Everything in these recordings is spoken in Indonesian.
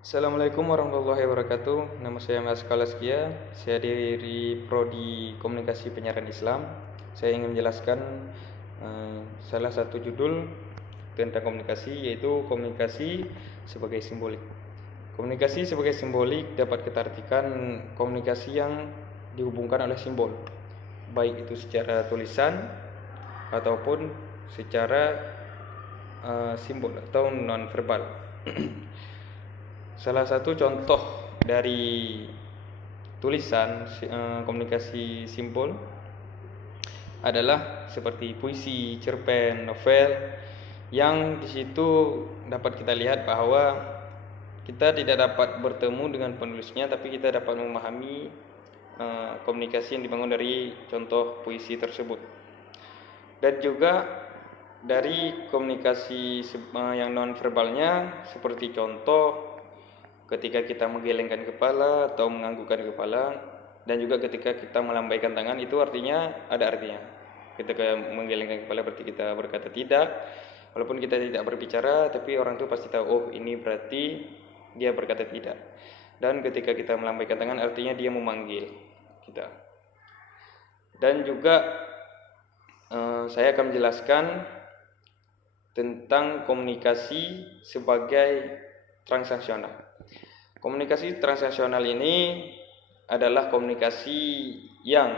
Assalamualaikum warahmatullahi wabarakatuh. Nama saya Mas Kalaskia. Saya dari Prodi Komunikasi Penyiaran Islam. Saya ingin menjelaskan salah satu judul tentang komunikasi, yaitu komunikasi sebagai simbolik. Komunikasi sebagai simbolik dapat kita artikan komunikasi yang dihubungkan oleh simbol, baik itu secara tulisan ataupun secara simbol atau non verbal. Salah satu contoh dari tulisan komunikasi simbol adalah seperti puisi, cerpen, novel, yang di situ dapat kita lihat bahwa kita tidak dapat bertemu dengan penulisnya, tapi kita dapat memahami komunikasi yang dibangun dari contoh puisi tersebut. Dan juga dari komunikasi yang non verbalnya, seperti contoh ketika kita menggelengkan kepala atau menganggukkan kepala, dan juga ketika kita melambaikan tangan, itu artinya ada artinya. Ketika menggelengkan kepala berarti kita berkata tidak, walaupun kita tidak berbicara, tapi orang itu pasti tahu, oh ini berarti dia berkata tidak. Dan ketika kita melambaikan tangan artinya dia memanggil kita. Dan juga saya akan menjelaskan tentang komunikasi sebagai transaksional. Komunikasi transaksional ini adalah komunikasi yang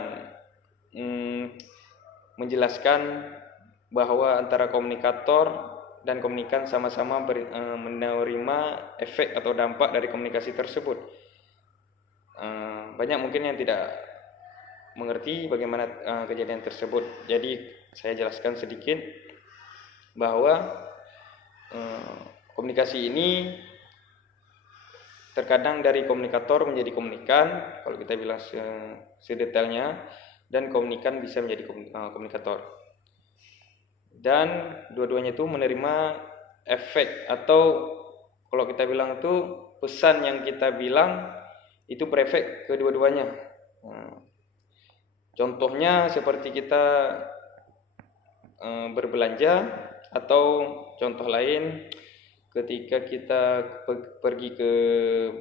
menjelaskan bahwa antara komunikator dan komunikan sama-sama menerima efek atau dampak dari komunikasi tersebut. Banyak mungkin yang tidak mengerti bagaimana kejadian tersebut. Jadi saya jelaskan sedikit bahwa komunikasi ini terkadang dari komunikator menjadi komunikan, kalau kita bilang sedetailnya, dan komunikan bisa menjadi komunikator. Dan dua-duanya itu menerima efek, atau kalau kita bilang itu pesan yang kita bilang itu berefek kedua-duanya. Contohnya seperti kita berbelanja, atau contoh lain ketika kita pergi ke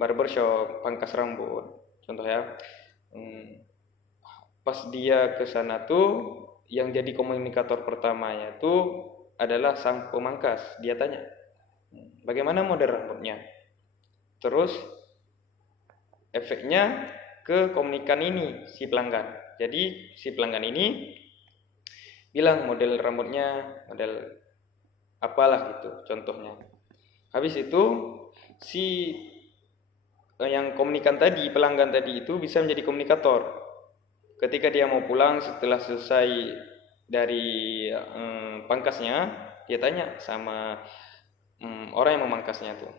barbershop, pangkas rambut, contoh ya, pas dia ke sana tuh yang jadi komunikator pertamanya tuh adalah sang pemangkas. Dia tanya, bagaimana model rambutnya? Terus efeknya ke komunikan ini, si pelanggan. Jadi si pelanggan ini bilang model rambutnya model apalah gitu contohnya. Habis itu si yang komunikan tadi, pelanggan tadi itu bisa menjadi komunikator. Ketika dia mau pulang setelah selesai dari pangkasnya, dia tanya sama orang yang memangkasnya tuh,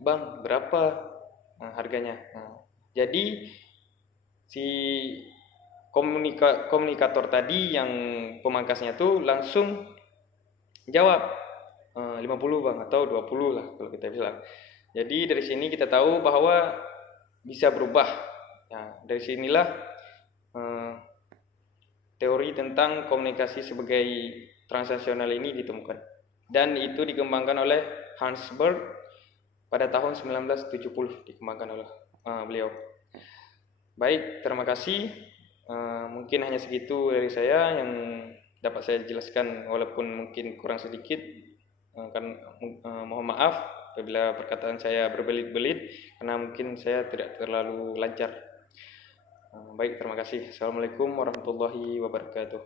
bang berapa harganya? Jadi si komunikator tadi yang pemangkasnya tuh langsung jawab 50 bang, atau 20 lah kalau kita bilang. Jadi dari sini kita tahu bahwa bisa berubah. Nah, dari sinilah teori tentang komunikasi sebagai transaksional ini ditemukan. Dan itu dikembangkan oleh Hans Berg pada tahun 1970, dikembangkan oleh beliau. Baik, terima kasih. Mungkin hanya segitu dari saya yang dapat saya jelaskan, walaupun mungkin kurang sedikit. Mohon maaf apabila perkataan saya berbelit-belit, karena mungkin saya tidak terlalu lancar. Baik, terima kasih. Assalamualaikum warahmatullahi wabarakatuh.